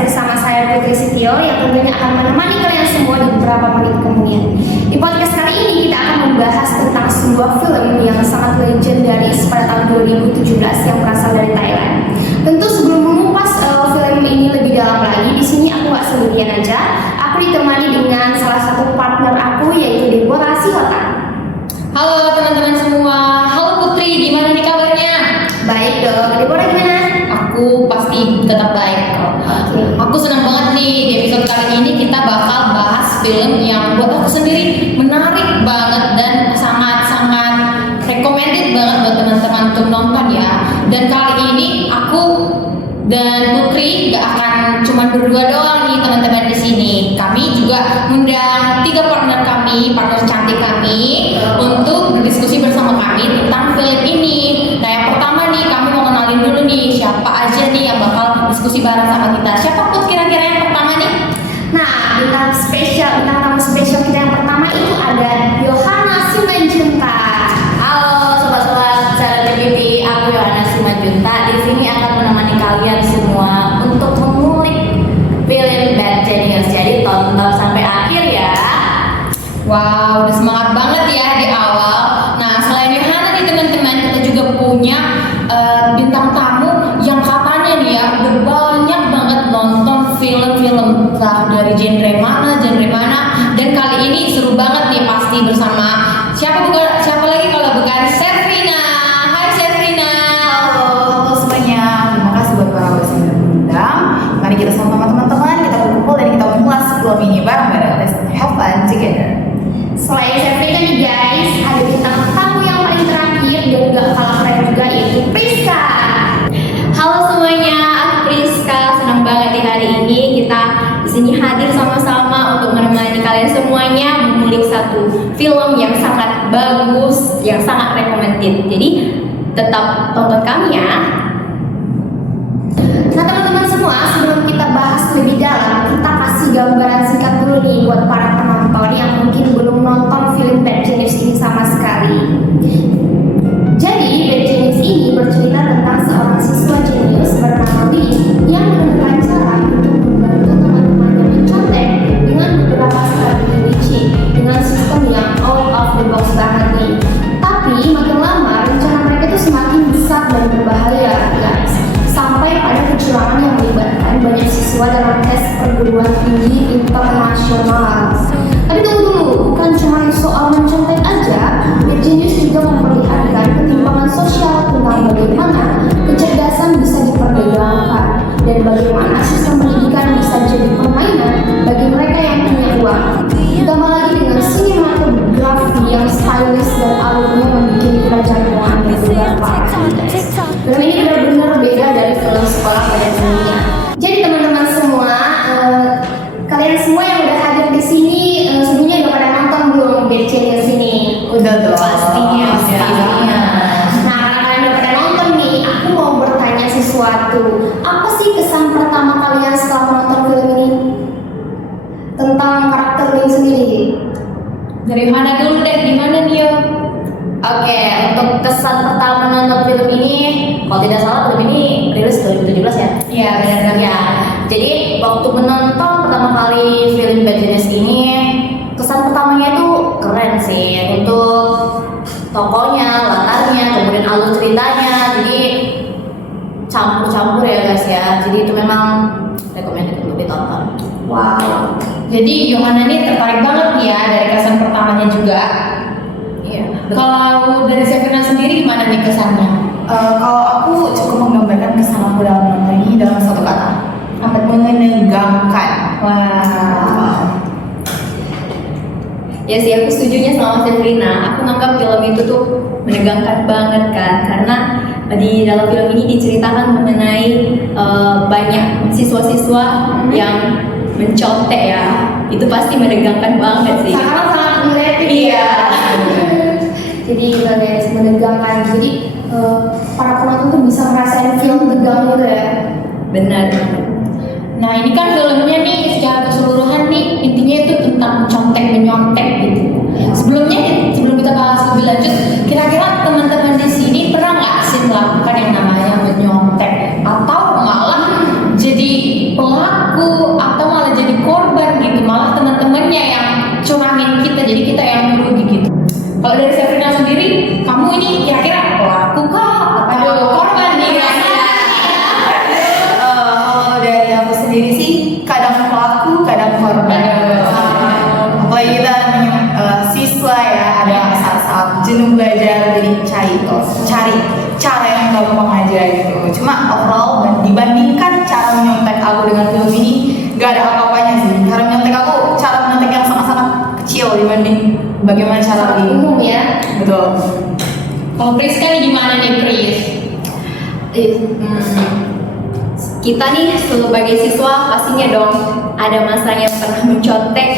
bersama saya Putri Sitio yang tentunya akan menemani kalian semua di beberapa menit kemudian. Di podcast kali ini kita akan membahas tentang sebuah film yang sangat legendaris pada tahun 2017 yang berasal dari Thailand. Tentu sebelum mengupas film ini lebih dalam lagi, di sini aku gak sendirian aja. Aku ditemani dengan salah satu partner aku yaitu Deborah Sihotan. Halo teman-teman semua, halo Putri, gimana nih kabarnya? Baik dong, Deborah gimana? Aku pasti tetap baik kok. Aku senang banget nih di episode kali ini kita bakal bahas film yang buat aku sendiri menarik banget dan sangat-sangat recommended banget buat teman-teman untuk nonton ya. Dan kali ini aku dan Putri gak akan cuma berdua doang nih teman-teman di sini. Kami juga mengundang 3 partner kami, partner cantik kami, untuk berdiskusi bersama kami tentang film ini. Nah yang pertama nih kami mau kenalin dulu nih siapa aja nih yang bakal diskusi bareng sama kita. Siapa Put kira-kira yang pertama nih? Nah, bintang tamu spesial kita yang pertama itu ada Yohana Simanjunta. Halo sobat-sobat Channel TV, aku Yohana Simanjunta. Di sini akan menemani kalian semua untuk mengulik film Bad Genius. Jadi tonton sampai akhir ya. Wow, udah semangat banget ya di awal. Nah, selain Yohana nih teman-teman, kita juga punya bintang tamu yang katanya nih ya udah banyak banget nonton film-film entah dari genre mana. Dan kali ini seru banget nih pasti bersama siapa lagi kalau bukan Sefrina. Hai Sefrina. Halo semuanya, terima kasih buat para host yang diundang. Mari kita sama teman-teman kita berkumpul dan kita mengulas film ini bareng-bareng. Let's have fun together. Selain Sefrina nih guys, ada bintang tamu yang paling terakhir dan gak kalah keren juga yaitu Priska. Halo semuanya, aku Priska. Senang banget di hari ini kita di sini hadir sama-sama untuk menemani kalian semuanya mengulik satu film yang sangat bagus, yang sangat recommended. Jadi tetap tonton kami ya. Nah teman-teman semua, sebelum kita bahas lebih dalam, kita kasih gambaran singkat dulu nih buat para penonton yang mungkin belum nonton film Bad Genius ini sama sekali. Jadi Bad Genius ini bercerita tentang seorang siswa jenius bernama Lee yang menemukan cara untuk membantu teman-temannya mencontek dengan beberapa strategi licik dengan sistem yang out of the box banget nih. Tapi makin lama rencana mereka itu semakin besar dan berbahaya guys, sampai pada kecurangan yang melibatkan banyak siswa dalam tes perguruan tinggi internasional. Tapi tunggu dulu, bukan cuma soal mencontek aja, Bad Genius juga memperlihatkan ketimpangan sosial tentang bagaimana kecerdasan bisa diperdagangkan dan bagaimana sistem pendidikan bisa jadi permainan bagi mereka yang punya uang. Ditambah lagi dengan sinematografi yang stylish dan alurnya membuat kita jantungan benar parah. Film ini benar-benar beda dari film sekolah pada umumnya. Jadi teman-teman semua, kalian semua yang udah hadir di sini sebelumnya udah pada nonton belum Bad Genius ini? Udah dong. Pastinya. Nah, karena kalian udah pada nonton nih, aku mau bertanya sesuatu. Apa sih kesan pertama kalian setelah menonton film ini? Tentang karakter Lee sendiri. Dari mana dulu deh, gimana nih Yo? Oke, untuk kesan pertama nonton film ini, kalau tidak salah film ini rilis 2017 ya? Iya, benar. Ya, jadi waktu menonton pertama kali film Bad Genius ini, kesan pertamanya itu keren sih. Untuk tokohnya, latarnya, kemudian alur ceritanya, jadi campur-campur ya guys ya. Jadi itu memang recommended untuk ditonton. Wow. Jadi Yohana ini tertarik banget nih ya dari kesan pertamanya juga. Iya. Kalau dari Sefrina sendiri gimana nih kesannya? Kalau aku cukup menggambarkan kesan aku dalam nonton ini dalam satu kata, menegangkan. Wow. Ya sih, aku setujunya sama Sefrina. Aku nganggap film itu tuh menegangkan banget kan, karena di dalam film ini diceritakan mengenai banyak siswa-siswa yang mencontek ya. Itu pasti menegangkan banget sih. Sangat related. Iya. Jadi guys, menegangkan. Jadi para penonton tuh bisa ngerasain film tegang gitu ya. Benar. Nah ini kan filmnya nih secara keseluruhan nih intinya itu tentang menyontek gitu. Sebelum kita bahas lebih lanjut, kira-kira teman-teman di sini pernah nggak sih melakukan yang namanya menyontek atau malah jadi pelaku bagaimana cara umum ya. betul. Kalau Priska nih gimana nih Pris? Kita nih sebagai siswa pastinya dong ada masanya pernah mencontek,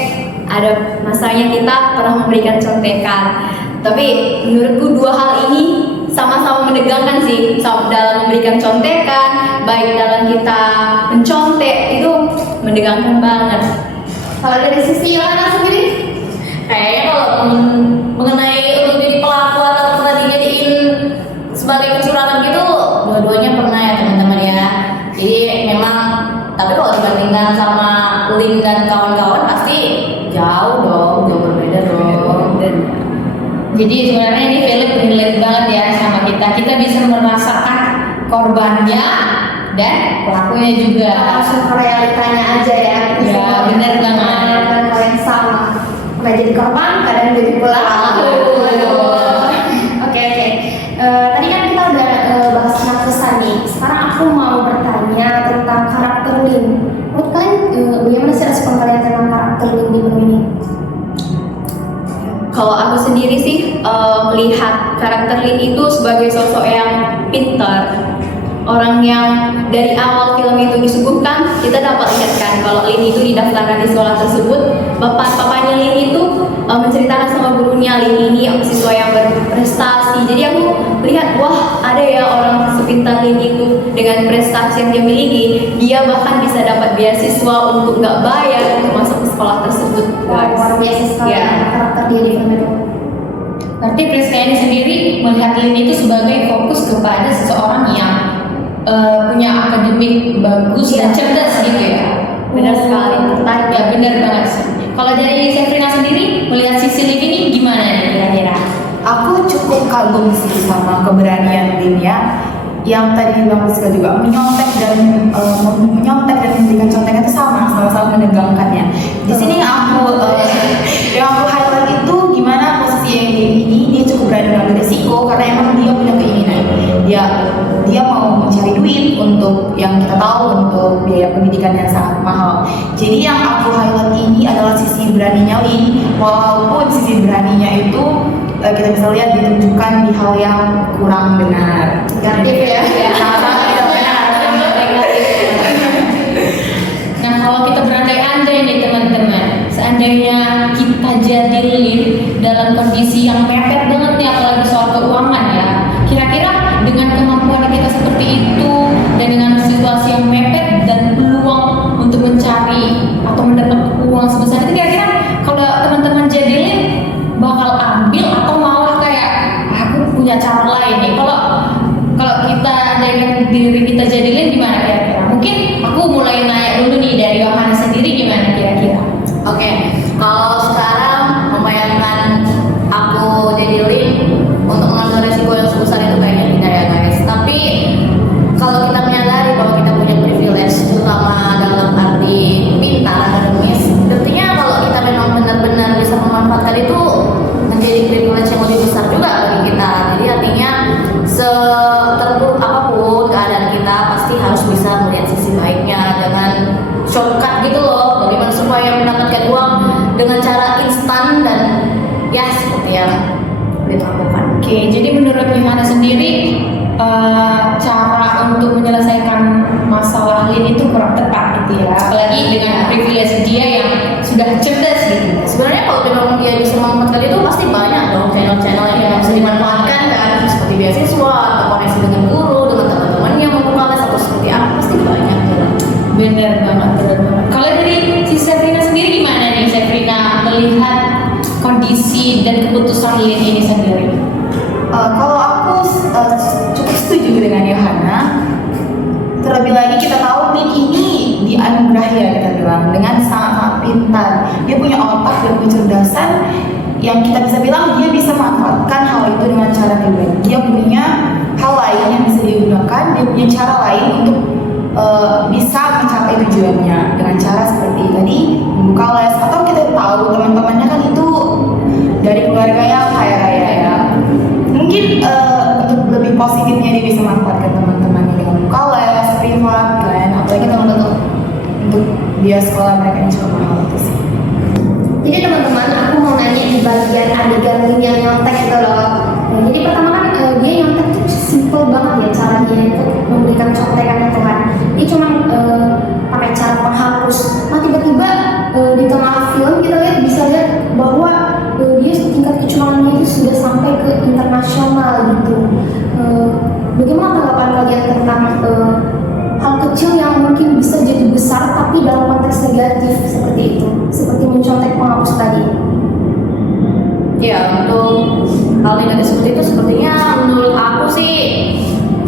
ada masanya kita pernah memberikan contekan. Tapi menurutku dua hal ini sama-sama menegangkan sih, dalam memberikan contekan, baik dalam kita mencontek itu menegangkan banget. Kalau dari sisi Yohana sendiri, Kayaknya kalau mengenai untuk jadi pelaku atau pernah dijadiin sebagai kecurangan gitu, dua-duanya pernah ya teman-teman ya. Jadi memang, tapi kalau dibandingkan sama Lin dan kawan-kawan pasti jauh dong, jauh berbeda dong. Jadi sebenarnya ini film relate banget ya sama kita. Kita bisa merasakan korbannya dan pelakunya juga. langsung ke realitanya aja ya. Ya, benar banget. Dan hal yang sama. Pernah jadi korban, kadang jadi pelaku. Oke. Tadi kan kita udah bahas tentang kesan nih. Sekarang aku mau bertanya tentang karakter Lin. Menurut kalian, bagaimana sih respon kalian tentang karakter Lin di film ini? Kalau aku sendiri sih melihat karakter Lin itu sebagai sosok yang pintar, orang yang dari awal film itu disuguhkan kita dapat lihatkan kalau Lin itu didaftarkan di sekolah tersebut. Bapaknya Lin itu menceritakan sama gurunya Lin ini siswa yang berprestasi. Jadi aku melihat wah ada ya orang sepintar Lin itu dengan prestasi yang dia miliki, dia bahkan bisa dapat beasiswa untuk nggak bayar untuk masuk ke sekolah tersebut. Wah, luar biasa sekali Ya. karakter dia di film itu. Berarti Priska ini sendiri melihat Lin itu sebagai fokus kepada seseorang yang punya akademik bagus dan cerdas gitu ya. Benar sekali. Tertarik ya, benar banget sih. Kalau dari Sefrina sendiri melihat sisi Lin ini gimana nih kira-kira? Aku cukup kagum sih sama keberanian Lin ya, yang tadi Bang Rizka juga menyontek dan memberikan contekan itu sama-sama menegangkannya. Di sini yang aku highlight itu gimana posisi yang ini dia cukup berani mengambil risiko karena emang dia punya keinginan. Dia mau mencari duit untuk yang kita tahu untuk biaya pendidikan yang sangat mahal. Jadi yang aku highlight ini adalah sisi beraninya Lin, walaupun sisi beraninya itu kita bisa lihat ditunjukkan di hal yang kurang benar. Negatif ya. Sangat tidak benar. Nah kalau kita berandai-andai nih teman-teman, seandainya kita jadi Lin dalam kondisi yang mepet banget nih, apalagi soal keuangan ya, kira-kira dengan kemampuan kita seperti itu dan dengan situasi yang mepet dan peluang untuk mencari atau mendapat uang sebesar itu, kira-kira kalau teman-teman jadi Lin bakal ambil atau malah kayak aku punya cara lain nih? Kalau kita andaikan diri kita jadi Lin gimana kira-kira? Mungkin aku mulai nanya dulu nih dari Yohana sendiri, gimana kira-kira? Oke, kalau sekarang membayangkan aku jadi Lin untuk mengambil resiko yang sebesar itu kayaknya tidak ya guys. Tapi kalau kita menyadari bahwa kita punya privilege, terutama dalam arti pintar akademis, tentunya kalau kita memang benar-benar bisa memanfaatkan itu menjadi privilege yang lebih besar juga bagi kita. Jadi artinya seterburuk apapun keadaan kita pasti harus bisa melihat sisi baiknya, dengan shortcut gitu loh, bagaimana supaya mendapatkan uang dengan cara instan dan ya seperti yang dilakukan. Oke, jadi menurut Yohana sendiri cara untuk menyelesaikan masalah Lin itu kurang tepat gitu ya, apalagi dengan privilege dia yang sudah cerdas gitu. Sebenarnya kalau memang dia bisa memanfaatkan itu pasti banyak dong channel-channel yang bisa dimanfaatkan kan, seperti beasiswa atau koneksi dengan guru, dengan teman-temannya membuka les atau seperti apa, pasti banyak tuh. Benar banget, benar banget. Kalau dari si Sefrina sendiri gimana nih Sefrina melihat kondisi dan keputusan Lin ini sendiri? Kalau aku cukup setuju dengan Yohana. Terlebih lagi kita tahu Lin ini dianugerahi ya, kita bilang dengan sangat pintar. Dia punya otak dan kecerdasan yang kita bisa bilang dia bisa memanfaatkan hal itu dengan cara pribadi. Dia punya hal lain yang bisa dia gunakan, dia punya cara lain untuk bisa mencapai tujuannya dengan cara seperti tadi membuka les, atau kita tahu teman-temannya kan itu dari keluarga yang kaya raya ya. Mungkin untuk lebih positifnya dia bisa manfaatkan teman-temannya dengan buka les privat kan, apalagi teman-teman untuk biaya sekolah mereka yang cukup mahal itu sih. Jadi teman-teman, aku mau nanya di bagian adegan Lin yang nyontek itu loh. Nah, jadi pertama kan dia nyontek tuh simple banget ya caranya untuk memberikan contekan itu kan. Dia cuma pakai cara penghapus. Nah tiba-tiba di tengah film kita bisa lihat bahwa dia tingkat kecurangannya itu sudah sampai ke internasional gitu. Bagaimana tanggapan kalian tentang hal kecil yang mungkin bisa jadi besar tapi dalam konteks negatif seperti itu, seperti mencontek penghapus tadi? Ya, untuk hal negatif seperti itu sepertinya menurut aku sih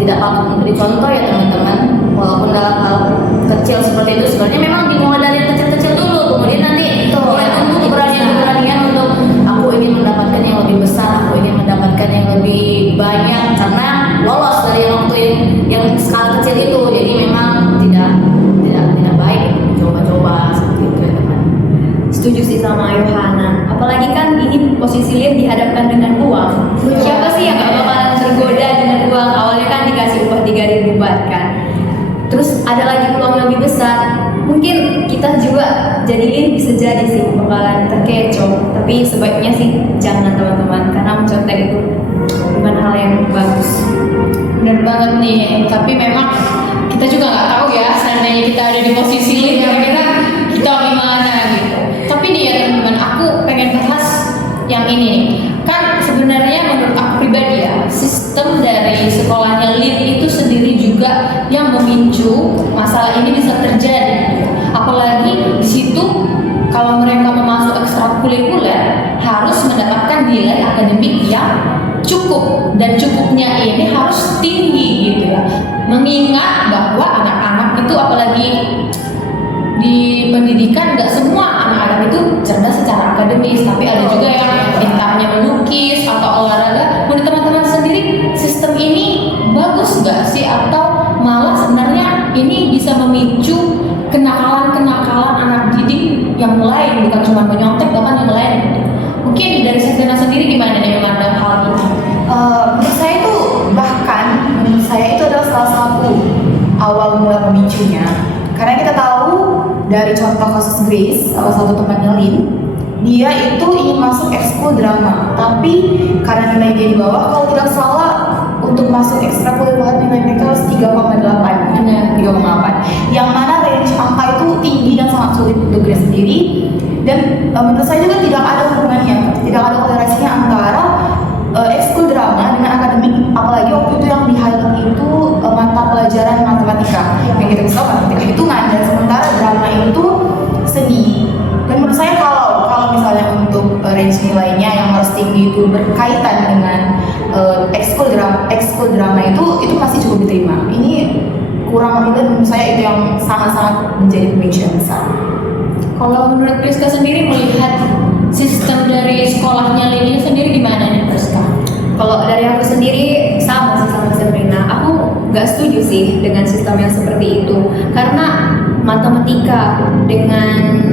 tidak patut memberi contoh ya teman-teman. Walaupun dalam hal kecil seperti itu sebenarnya memang dimulai dari yang kecil-kecil dulu, kemudian nanti dia tumbuh keberanian untuk aku ingin mendapatkan yang lebih besar, aku ingin mendapatkan yang lebih banyak karena lolos dari waktu yang skala kecil itu. Jadi memang tidak baik coba-coba seperti itu ya teman. Setuju sih sama Yohana. Apalagi kan ini posisi Lin dihadapkan dengan uang. Siapa sih yang gak bakalan tergoda dengan uang? Awalnya kan dikasih upah 3.000 baht kan. Terus ada lagi peluang yang lebih besar. Mungkin kita juga jadi Lin bisa jadi sih bakalan terkecoh. Tapi sebaiknya sih jangan teman-teman, karena mencontek itu bukan hal yang bagus. Bener banget nih, tapi memang kita juga nggak tahu ya seandainya kita ada di posisi Lin, kira-kira kita gimana gitu. Tapi nih ya teman-teman, aku pengen bahas yang ini nih. Kan sebenarnya menurut aku pribadi ya, sistem dari sekolahnya Lin itu sendiri juga yang memicu masalah ini bisa terjadi. Apalagi di situ kalau mereka mau masuk ekstrakurikuler harus mendapatkan nilai akademik yang cukup, dan cukupnya ini harus tinggi gitu ya. Mengingat bahwa anak-anak itu apalagi di pendidikan nggak semua anak-anak itu cerdas secara akademis, tapi ada juga yang pintarnya melukis atau olahraga. Menurut teman-teman sendiri, sistem ini bagus nggak sih, atau malah sebenarnya ini bisa memicu kenakalan-kenakalan anak didik yang lain, bukan cuma menyontek bahkan yang lain? Mungkin dari Safina sendiri gimana nih memandang hal ini? Menurut saya itu menurut saya itu adalah salah satu awal mula pemicunya. Karena kita tahu dari contoh kasus Grace, salah satu temannya Lin, dia itu ingin masuk ekskul drama, tapi karena nilai dia di bawah, kalau tidak salah untuk masuk ekstrakurikuler nilai mereka harus 3,8. Yang mana range angka itu tinggi dan sangat sulit untuk Grace sendiri. Dan menurut saya juga tidak ada hubungannya, tidak ada korelasinya antara ekskul drama dengan akademik, apalagi waktu itu yang di-highlight itu mata pelajaran matematika yang kita bisa matematika hitungan, dan sementara drama itu seni. Dan menurut saya kalau misalnya untuk range nilainya yang harus tinggi itu berkaitan dengan ekskul drama itu masih cukup diterima. Ini kurang lebih menurut saya itu yang sangat-sangat menjadi pemicu yang besar. Kalau menurut Priska sendiri melihat sistem dari sekolahnya Lin sendiri gimana nih Priska? Kalau dari aku sendiri sama sih sama Sabrina. Aku gak setuju sih dengan sistem yang seperti itu, karena matematika dengan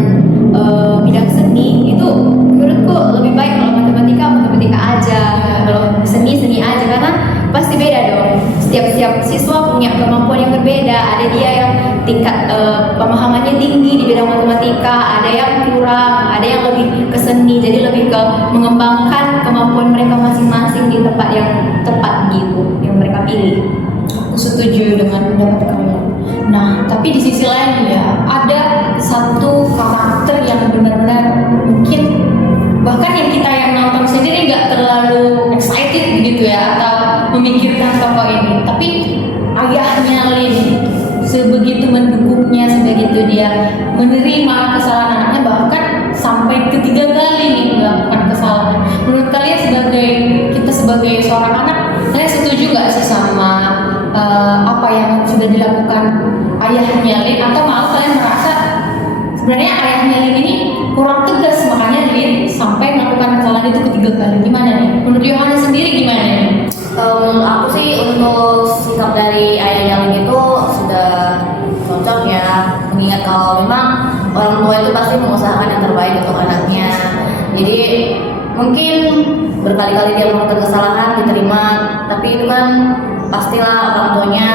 bidang seni itu menurutku lebih baik. Kalau matematika aja, kalau seni aja, karena pasti beda dong. Setiap siswa punya kemampuan yang berbeda. Ada dia yang tingkat pemahamannya tinggi di bidang matematika, ada yang kurang, ada yang lebih ke seni. Jadi lebih ke mengembangkan kemampuan mereka masing-masing di tempat yang tepat gitu, yang mereka pilih. Aku setuju dengan pendapat kamu. Nah, tapi di sisi lain ya, ada satu karakter yang benar-benar mungkin bahkan yang kita yang nonton sendiri nggak terlalu excited begitu ya, atau memikirkan tokoh ini. Tapi ayahnya Lin sebegitu mendukungnya, sebegitu dia menerima kesalahan anaknya, bahkan sampai ketiga kali nih melakukan kesalahan. Menurut kalian kita sebagai seorang anak, kalian setuju nggak sih sama apa yang sudah dilakukan ayahnya Lin, atau malah kalian merasa sebenarnya ayahnya Lin ini kurang tegas, makanya Lin sampai melakukan kesalahan itu ketiga kali? Gimana nih? Menurut Yohana sendiri gimana nih? Menurut aku sih untuk sikap dari ayah Lin itu sudah cocok ya, mengingat kalau memang orang tua itu pasti mengusahakan yang terbaik untuk anaknya. Jadi mungkin berkali-kali dia melakukan kesalahan diterima, tapi itu kan pastilah orang tuanya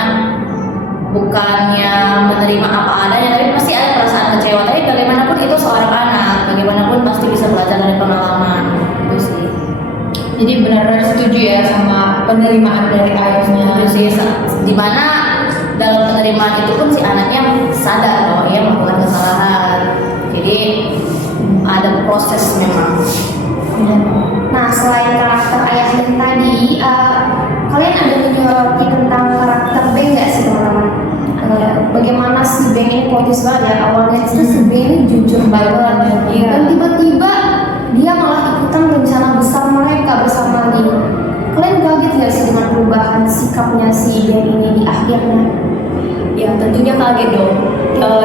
bukannya menerima apa adanya, tapi pasti ada perasaan kecewa. Tapi bagaimanapun itu seorang anak, bagaimanapun pasti bisa penerimaan dari ayahnya. Itu sih dimana dalam penerimaan itu pun si anaknya sadar bahwa ia melakukan kesalahan. Jadi ada proses memang. Nah, selain karakter ayah dan tadi, kalian ada menyoroti tentang karakter Beng nggak sih teman-teman? Bagaimana si Beng ini politis banget ya, awalnya itu si Beng ini jujur banget, dan tiba-tiba dia malah ikutan rencana besar mereka bersama Lee. Kalian kaget nggak sih dengan perubahan sikapnya si Beng ini di akhirnya? Ya tentunya kaget dong.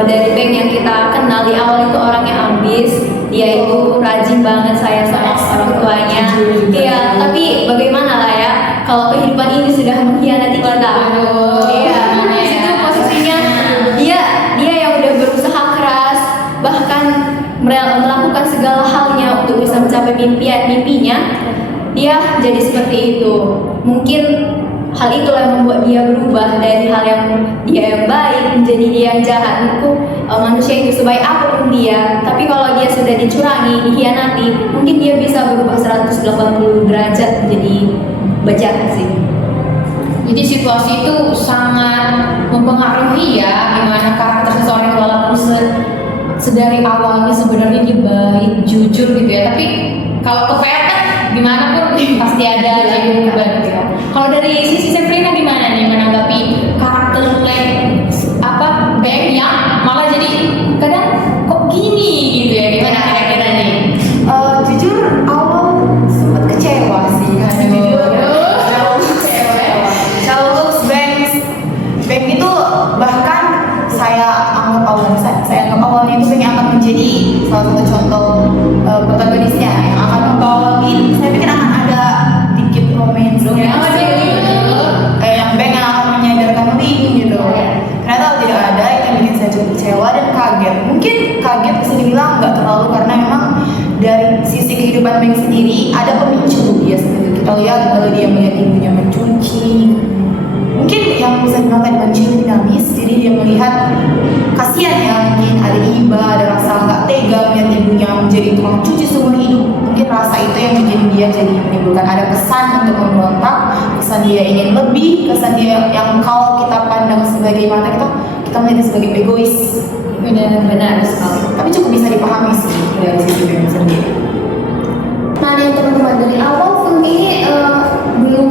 Dari Beng yang kita kenal di awal itu orangnya ambis, dia itu rajin banget sayang sama orang tuanya. Iya, tapi bagaimana lah ya kalau kehidupan ini sudah mengkhianati kita. Iya, di situ posisinya dia yang udah berusaha keras, bahkan melakukan segala halnya untuk bisa mencapai mimpinya. Dia jadi seperti itu. Mungkin hal itulah yang membuat dia berubah dari hal yang dia yang baik menjadi dia yang jahat. Menurutku manusia itu sebaik apapun dia, tapi kalau dia sudah dicurangi, dikhianati, mungkin dia bisa berubah 180 derajat menjadi bejat sih. Jadi situasi itu sangat mempengaruhi ya gimana karakter seseorang walaupun sedari awalnya sebenarnya dia baik, jujur gitu ya. Tapi kalau kepepet kan gimana pun pasti ada yang berubah gitu ya. Kalau dari sisi Sefrina gimana nih menanggapi karakter Beng yang malah jadi kadang kok gini gitu ya, gimana kira-kira nih? Jujur awal sempat kecewa sih karena jujur kalau Beng itu bahkan saya anggap awalnya itu Beng yang akan menjadi salah satu contoh protagonisnya yang akan membawa Lin. Saya pikir akan ada dikit romance yang Beng yang akan menyadarkan Lin gitu. Ternyata tidak ada, itu yang bikin saya cukup kecewa dan kaget. Mungkin kaget bisa dibilang nggak terlalu karena memang dari sisi kehidupan Beng sendiri ada pemicu dia sendiri. Kita lihat kalau dia melihat ibunya mencuci, mungkin yang bisa dimakan manusia dinamis, jadi dia melihat kasihan ya, mungkin ada iba, ada rasa nggak tega melihat ibunya menjadi tukang cuci seumur hidup. Mungkin rasa itu yang bikin dia jadi menimbulkan ada kesan untuk memberontak, kesan dia ingin lebih, kesan dia yang kalau kita pandang sebagai mata kita melihat sebagai egois. Benar sekali. Tapi cukup bisa dipahami sih dari sisi Beng sendiri. Nah, nih teman-teman, dari awal film ini belum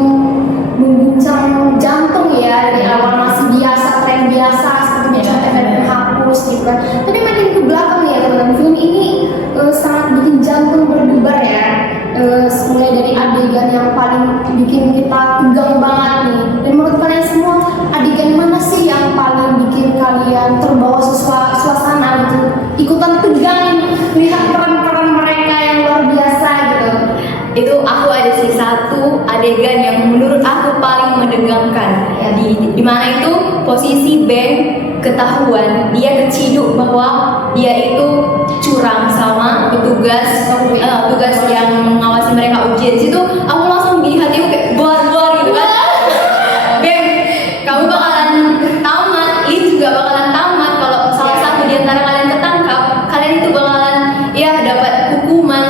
mengguncang jantung ya, dari awal masih biasa, tren biasa seperti mencontek dan menghapus gitu kan. Tapi makin ke belakang nih ya teman-teman, film ini sangat bikin jantung berdebar ya. Mulai dari adegan yang paling bikin kita tegang banget nih. Dan menurut kalian semua, adegan mana sih yang paling bikin kalian terbawa suasana gitu, ikutan tegang lihat peran-peran mereka yang luar biasa gitu? Itu aku ada sih satu adegan yang menurut aku paling menegangkan ya, di mana itu posisi Beng ketahuan dia keciduk bahwa dia itu curang sama petugas yang mengawasi mereka ujian. Situ aku langsung di hatiku kayak buar-buar gitu kan. Beng, kamu bakalan tamat, Lin juga bakalan tamat. Kalau salah satu di antara kalian ketangkap, kalian itu bakalan ya dapat hukuman.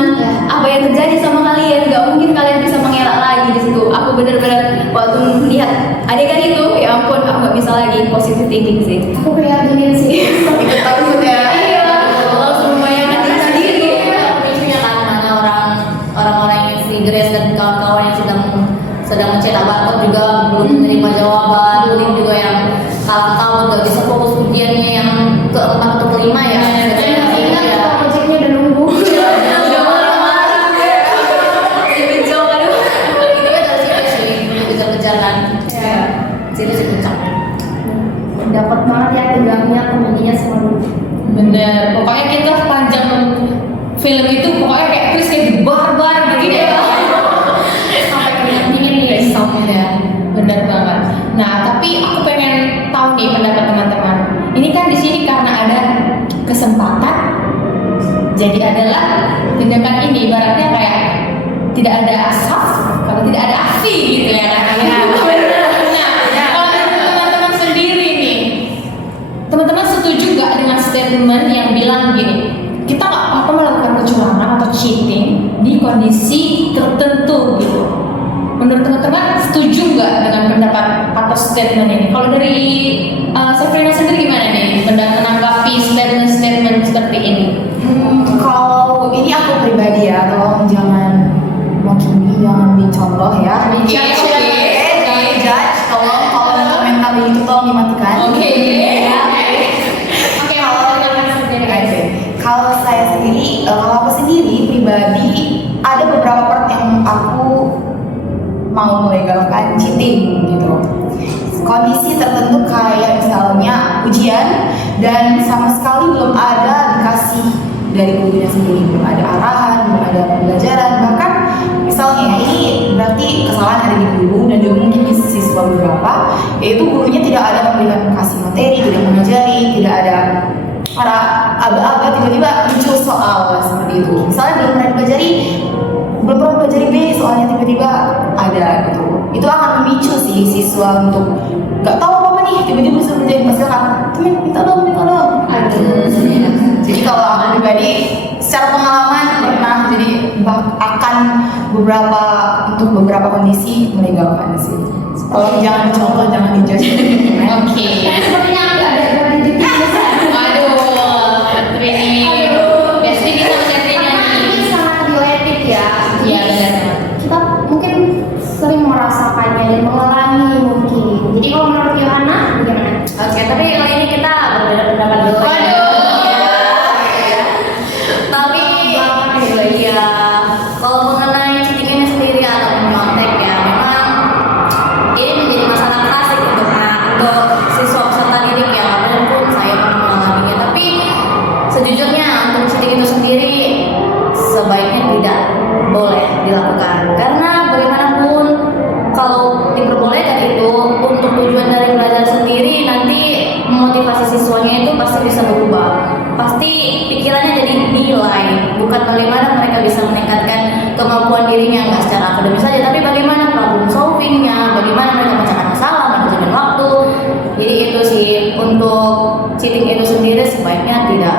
Apa yang terjadi sama kalian, gak mungkin kalian bisa mengelak lagi di situ. Aku bener-bener waktu melihat adegan itu, ya ampun, aku gak bisa lagi positive thinking sih. Aku kayak gini sih. Ikut takut ya. Iya, langsung membayangkan diri sendiri. Pemicunya kan mana orang-orang yang si Grace dan kawan-kawan yang sedang mencetak barcode juga belum menerima jawaban. Lin juga yang kalah tahun gak bisa fokus ujiannya yang keempat atau kelima ya. Proyeknya udah nunggu. Udah marah-marah. Dibejong, aduh. Itu kan dari situ sih kejar-kejar kan. Situ sih puncak. Dapat banget ya tegangnya, komedinya semua. Bener, pokoknya kita sepanjang film itu pokoknya kayak Chris kayak barbar gitu ya. Sampai keringat dingin nih. Ya, bener banget. Nah, tapi aku pengen tahu nih pendapat teman-teman. Ini kan di sini karena ada kesempatan, jadi adalah tindakan ini ibaratnya kayak tidak ada asaf, kalau tidak ada afi gitu ya kan? Nah, kalau dari teman-teman sendiri nih, teman-teman setuju gak dengan statement yang bilang gini, kita nggak apa-apa melakukan kecurangan atau cheating di kondisi tertentu gitu? menurut teman-teman setuju nggak dengan pendapat atau statement ini? Kalau dari Safrina sendiri gimana nih menanggapi statement-statement seperti ini? Kalau ini aku pribadi ya, tolong jangan jangan dicontoh ya. Judge, tolong kalau komentar itu tolong dimatikan. Oke. Kalau saya sendiri, kalau aku sendiri pribadi ada beberapa part yang aku mau melegalkan cheating gitu. Kondisi tertentu kayak misalnya ujian dan sama sekali belum ada dikasih dari gurunya sendiri, belum ada arahan, belum ada pembelajaran, bahkan misalnya ini berarti kesalahan ada di guru dan juga mungkin di siswa beberapa, yaitu gurunya tidak ada memberikan kasih materi, tidak mengajari, tidak ada para aba-aba tiba-tiba muncul soal seperti itu. Misalnya belum pernah pelajari B, soalnya tiba-tiba ada gitu. Itu akan memicu sih siswa untuk nggak tahu apa nih, tiba-tiba bisa menjadi masalah. Temen minta dong. Jadi kalau aku pribadi secara pengalaman pernah jadi akan untuk beberapa kondisi melegalkan sih. Kalau jangan dicontoh, jangan dijudge. Oke. Sepertinya ada di Waduh, Trini. Biasanya kita Safrina karena nih. ini sangat related ya. Iya benar. Kita mungkin sering merasakannya dan mengalami mungkin. Jadi kalau menurut Yohana bagaimana? Oke, tapi kali ini kita berbeda pendapat dulu. Tapi iya, kalau mengenai cheating ini sendiri atau nyontek ya, memang ini menjadi masalah klasik untuk siswa peserta didik ya, walaupun saya pernah mengalaminya. Tapi sejujurnya untuk cheating itu sendiri sebaiknya tidak boleh dilakukan, karena bagaimanapun kalau diperbolehkan itu untuk tujuan dari belajar sendiri, nanti memotivasi siswanya itu pasti bisa berubah. Pasti pikirannya jadi nilai, bukan bagaimana mereka bisa meningkatkan kemampuan dirinya, nggak secara akademis saja, tapi bagaimana problem solvingnya, bagaimana mereka memecahkan masalah, manajemen waktu. Jadi itu sih, untuk cheating itu sendiri sebaiknya tidak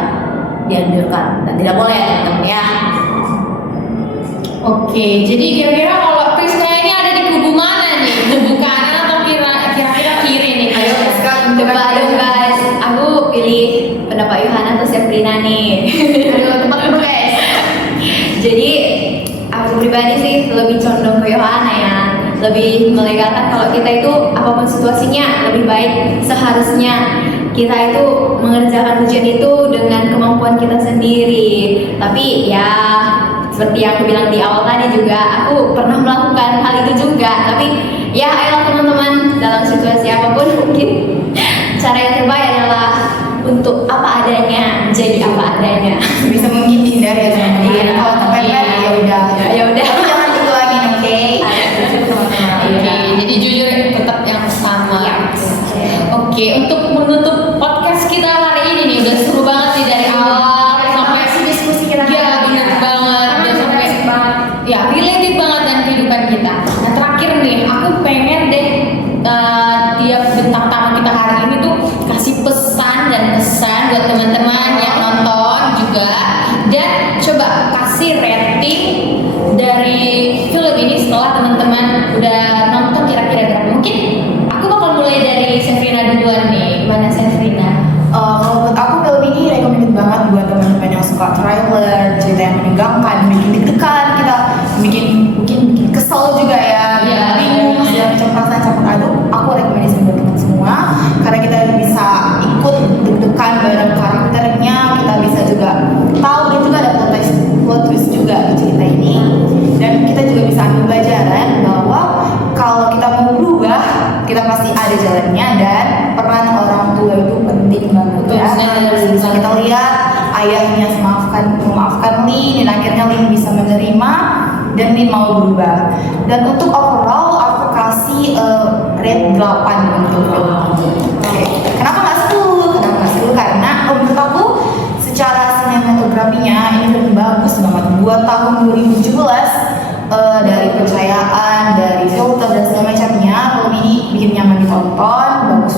dianjurkan dan tidak boleh ya teman-teman ya. Oke, jadi kira-kira kalau Priska ini ada di kubu mana nih? Kubu kanan atau kira-kira kiri nih? Ayo Priska, Coba dong guys, aku pilih pendapat Yohana atau Safrina nih. Aduh, tempat dulu guys. Jadi aku pribadi sih lebih condong ke Yohana ya, lebih melegalkan kalau kita itu apapun situasinya lebih baik seharusnya kita itu mengerjakan ujian itu dengan kemampuan kita sendiri. Tapi ya seperti yang aku bilang di awal tadi juga, aku pernah melakukan hal itu juga. Tapi ya ayolah teman-teman, dalam situasi apapun mungkin cara yang terbaik adalah untuk apa adanya, menjadi apa adanya. bisa mungkin dihindari ya teman-teman. Iya. Kalau kepepet ya udah. Ya udah. Tapi jangan diulangin, oke? Teman-teman. Oke, jadi jujur tetap yang sama. Oke, untuk menutup podcast kita hari ini nih udah seru banget sih dari awal sampai Diskusi kita. ya benar banget, udah sampai ya related banget dengan kehidupan kita. Nah terakhir nih, aku pengen deh tiap bintang tamu kita hari ini tuh kasih pesan dan kesan buat teman-teman yang nonton juga, dan coba kasih rating dari film ini setelah teman-teman udah nonton kira-kira berapa. Mungkin aku bakal mulai dari Safrina duluan nih. Gimana Safrina? Kalau buat aku film ini recommended banget buat teman-teman yang suka trailer, cerita yang menegangkan, bikin deg-degan, kita mungkin kesel juga ya, Iya, bingung, benar. segala macam perasaan campur aduk. Aku rekomendasi buat teman semua karena kita bisa ikut deg-degan bareng karakternya, kita bisa juga tahu dan juga ada plot twist juga di cerita ini, dan kita juga bisa ambil pelajaran bahwa kalau kita mau berubah, kita pasti ada jalannya, dan peran orang tua itu penting banget Betul, ya. benar. Bisa kita lihat ayahnya memaafkan Lin, dan akhirnya Lin bisa menerima dan Lin mau berubah. Dan untuk overall aku kasih rate 8 untuk film ini. Oke. Kenapa nggak 10? Kenapa nggak 10? Karena menurut aku secara sinematografinya ini film bagus banget. Buat tahun 2017, dari pencahayaan, dari filter dan segala macamnya, film ini bikin nyaman ditonton, bagus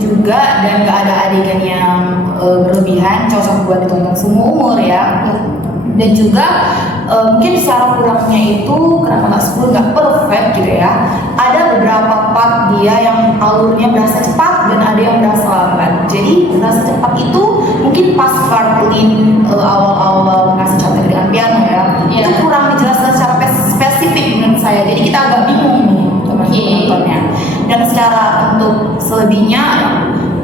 juga, dan gak ada adegan yang berlebihan, cocok buat ditonton semua umur ya. Dan juga mungkin secara kurangnya itu kenapa nggak 10 nggak perfect gitu ya. Ada beberapa part dia yang alurnya berasa cepat dan ada yang berasa lambat. Jadi berasa cepat itu mungkin pas part Lin awal-awal ngasih contoh dengan piano ya, itu kurang dijelaskan secara spesifik menurut saya. Jadi kita agak bingung nih teman-temannya. Dan secara untuk selebihnya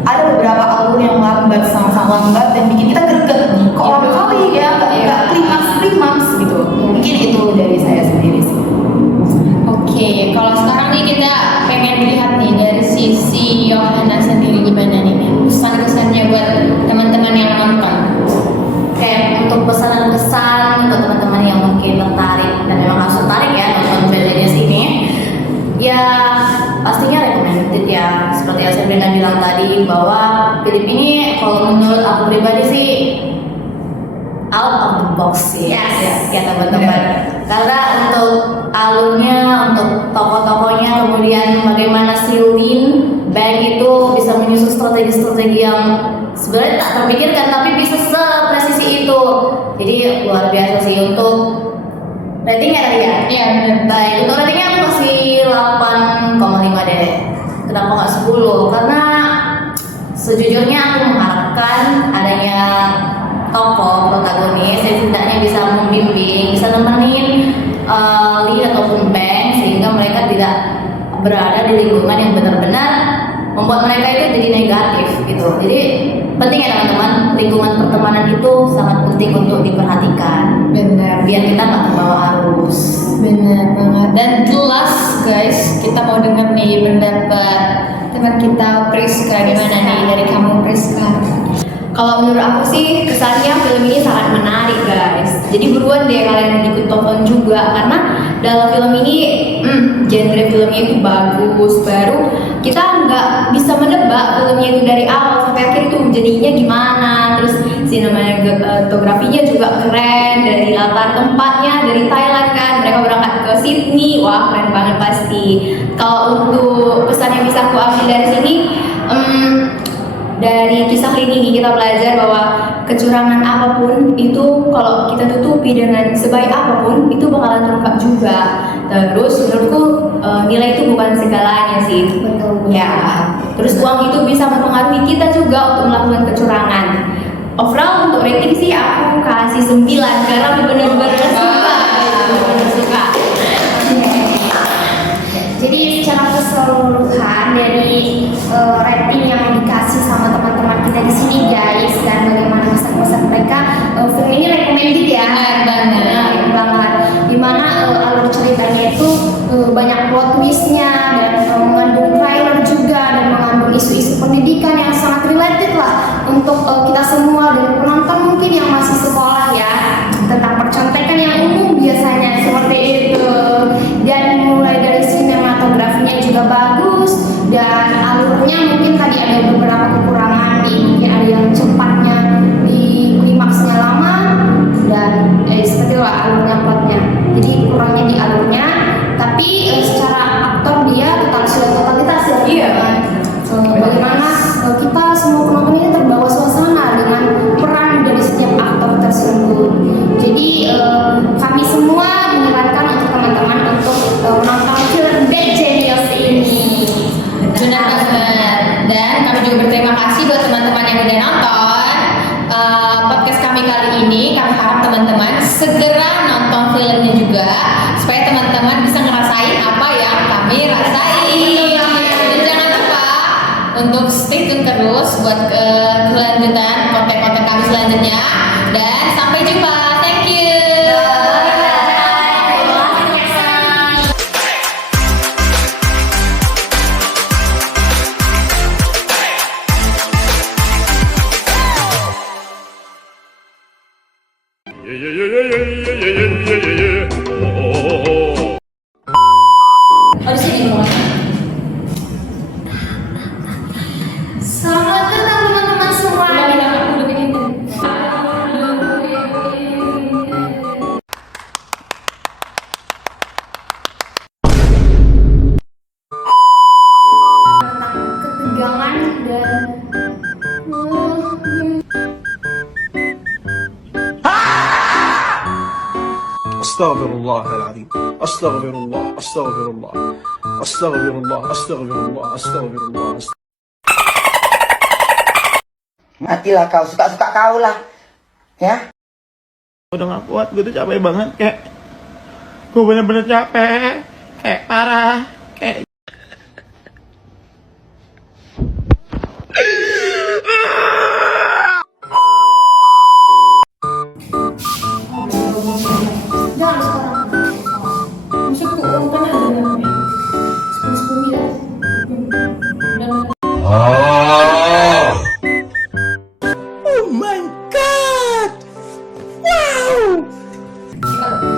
ada beberapa alur yang lambat, sama-sama lambat dan bikin kita greget nih. Kok lambat kali ya, nggak klimaks gitu. Mungkin itu dari saya sendiri sih. Oke, kalau sekarang nih kita pengen lihat nih dari sisi Yohana sendiri gimana nih pesan-pesannya buat teman-teman yang nonton. Oke, untuk pesan-pesan untuk teman-teman yang mungkin tertarik dan memang harus tertarik ya nonton Bad Genius ini, ya pastinya recommended ya. Seperti yang saya bilang tadi bahwa film ini kalau menurut aku pribadi sih out of the box sih ya teman-teman. Karena untuk alurnya, untuk tokoh-tokohnya, kemudian bagaimana si Lin Bang itu bisa menyusun strategi-strategi yang sebenarnya tak terpikirkan tapi bisa sepresisi itu. Jadi luar biasa sih. Untuk ratingnya tadi ya? Iya benar. Baik, untuk ratingnya aku kasih 8,5 deh. Kenapa nggak 10? Karena sejujurnya aku mengharapkan adanya tokoh protagonis yang setidaknya bisa membimbing, bisa nemenin Lee ataupun Bang sehingga mereka tidak berada di lingkungan yang benar-benar membuat mereka itu jadi negatif gitu. Jadi penting ya teman-teman, lingkungan pertemanan itu sangat penting untuk diperhatikan. Benar. Biar kita nggak terbawa arus. Benar banget. Dan jelas guys, kita mau denger nih pendapat teman kita Priska. Gimana nih dari kamu Priska? Kalau menurut aku sih kesannya film ini sangat menarik guys. Jadi buruan deh kalian ikut tonton juga karena dalam film ini genre filmnya itu bagus. Baru kita nggak bisa menebak filmnya itu dari awal sampai akhir tuh jadinya gimana. Terus sinematografinya juga keren, dari latar tempatnya dari Thailand kan, mereka berangkat ke Sydney, wah keren banget pasti. Kalau untuk pesan yang bisa aku ambil dari sini, dari kisah ini kita belajar bahwa kecurangan apapun itu kalau kita tutupi dengan sebaik apapun itu bakalan terungkap juga. Terus menurutku nilai itu bukan segalanya sih. Betul. Ya. Terus uang itu bisa mempengaruhi kita juga untuk melakukan kecurangan. Overall untuk rating sih aku kasih 9 karena benar-benar suka. Jadi secara keseluruhan dari rating yang dikasih sama teman-teman kita di sini guys dan bagaimana kesan-kesan mereka, film ini recommended ya. Benar banget. Dimana alur ceritanya itu banyak plot twistnya dan mengandung trailer juga dan mengandung isu-isu pendidikan yang sangat related lah untuk kita semua dan penonton mungkin yang masih sekolah ya, tentang percontekan yang umum biasanya seperti itu. Dan mulai dari sinematografinya juga bagus dan alurnya mungkin tadi ada beberapa kekurangan mungkin ada yang cepatnya di klimaksnya lama dan seperti itu alurnya plotnya. Jadi kurangnya di alurnya, tapi secara aktor dia tetap sudah totalitas ya. Iya. Bagaimana kita semua penonton ini terbawa suasana dengan peran dari setiap aktor tersebut. Jadi kami semua menyarankan untuk teman-teman untuk menonton film Bad Genius ini. Benar banget. Dan kami juga berterima kasih buat teman-teman yang udah nonton podcast kami kali ini. Kami harap teman-teman segera nonton filmnya juga supaya teman-teman bisa ngerasain apa yang kami rasain. Dan jangan lupa untuk stay tune terus buat kelanjutan konten-konten kami selanjutnya. Dan sampai jumpa. Thank you. Oh, di sini rumahnya. Selamat datang teman-teman semua. Ketegangan dan Astaghfirullahaladzim. Astaghfirullah. Astaghfirullah. Astaghfirullah. Astaghfirullah. Astaghfirullah. Matilah kau, suka-suka kau lah. Ya. Udah gak kuat, gue tuh capek banget, kayak gue bener-bener capek, kayak parah, kayak Jangan sekarang. Maksudku uang kan ada dalamnya. 10 miliar. Dan oh my god, wow. sakit.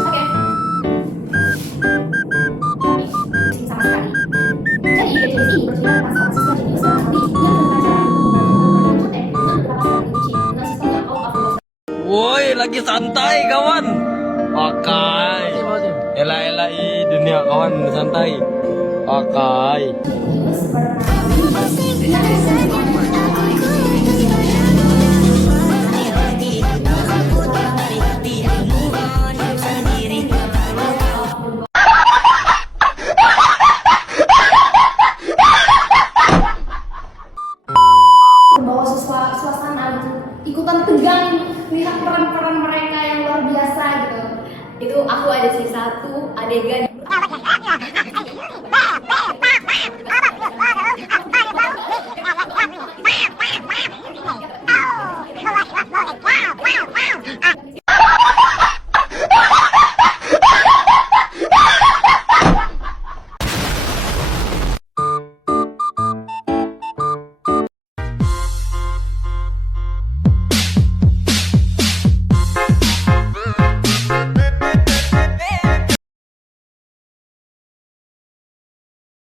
Sama sekali. Jadi BTS ini bercerita tentang siswa jenis tapi yang berpacaran dengan contek dengan beberapa strategi dengan sistem yang out of box. Woi, lagi santai kawan. Pakai. Elah-elah dunia kawan santai. Pakai. Membawa suasana gitu, ikutan tegang melihat peran-peran mereka yang luar biasa gitu. Itu aku ada sih satu adegan